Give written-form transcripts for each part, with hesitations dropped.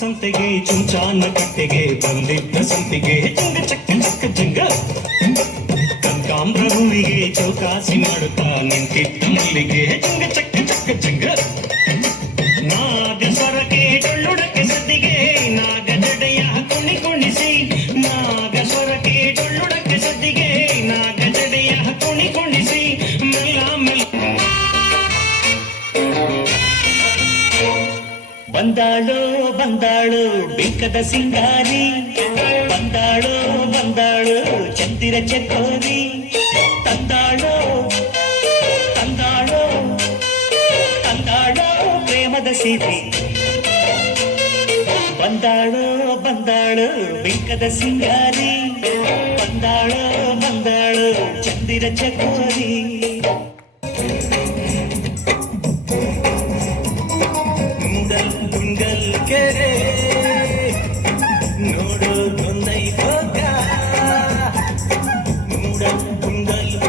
ಸಂತೆಗೆ ಚುಂಚಾನ ಕಟ್ಟೆಗೆ ಬಂದಿದ್ದ ಸಂಪಿಗೆ ಜಂಗ ಚಕ್ಕ ಚಕ್ಕ ಜಂಗ ಕನಕಾಂಬ್ರ ಹೂವಿಗೆ ಚೌಕಾಸಿ ಮಾಡುತ್ತಾ ನಿಂತಿದ್ದ ಮಲ್ಲಿಗೆ ಜಂಗ ಚಕ್ಕ ಚಕ್ಕ ಜಂಗ ನಾಗ ಸ್ವರಕ್ಕೆ ಡೊಳ್ಳುಡಕ್ಕೆ ಸದ್ದಿಗೆ ನಾಗ ಜಡೆಯ ಕುಣಿ ಕುಣಿಸಿ ನಾಗ ಸ್ವರಕ್ಕೆ ಡೊಳ್ಳುಡಕ್ಕೆ ಸದ್ದಿಗೆ ನಾಗ ಜಡೆಯ ಕುಣಿ ಕುಣಿಸಿ ಮೆಲ್ಲ ಮೆಲ್ಲ ಬಂದಾಳು ಬಂದಾಳು ಬಿಂಕದ ಸಿಂಗಾರಿ ಬಂದಾಳು ಬಂದಾಳು ಚಂದಿರ ಚಕೋರಿ ತಂದಾಳು ತಂದಾಳು ತಂದಾಳು ಪ್ರೇಮದ ಸಿರಿ ಬಂದಾಳು ಬಂದಾಳು ಬಿಂಕದ ಸಿಂಗಾರಿ ಬಂದಾಳು ಬಂದಾಳು ಚಂದಿರ ಚಕೋರಿ ಕೆರೆ ನೋಡೋದೊಂದೈ ಹೋಗ ಮೂಡಲ್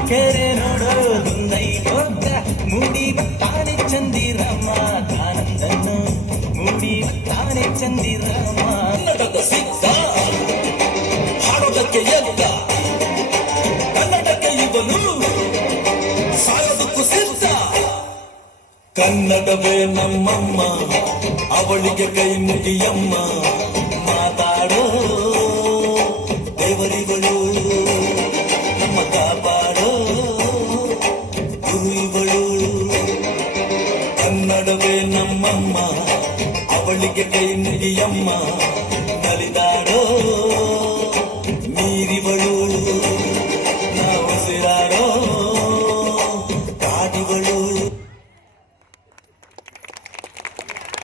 ಕೆರೆ ನೋಡೋದೊಂದೈ ಹೋಗ ಮೂಡಿ ತಾನೆ ಚಂದಿರಮ್ಮ ಆನಂದನ್ನು ಮೂಡಿ ತಾನೆ ಚಂದಿರಮ್ಮ ಕನ್ನಡದ ಸಿದ್ಧ ಹಾಡೋದಕ್ಕೆ ಎದ್ದ ಕನ್ನಡಕ್ಕೆ ಇವನು ಸಾಯೋದಕ್ಕೂ ಸಿದ್ಧ ಕನ್ನಡವೇ ನಮ್ಮಮ್ಮ ಅವಳಿಗೆ ಕೈ ಮುಗಿಯಮ್ಮ ಮಾತಾಡೋ ದೇವರಿಗಳು ನಮ್ಮ ಕಾಪಾಡೋ ಗುರು ಇವಳು ಕನ್ನಡವೇ ನಮ್ಮಮ್ಮ ಅವಳಿಗೆ ಕೈ ಮುಗಿಯಮ್ಮ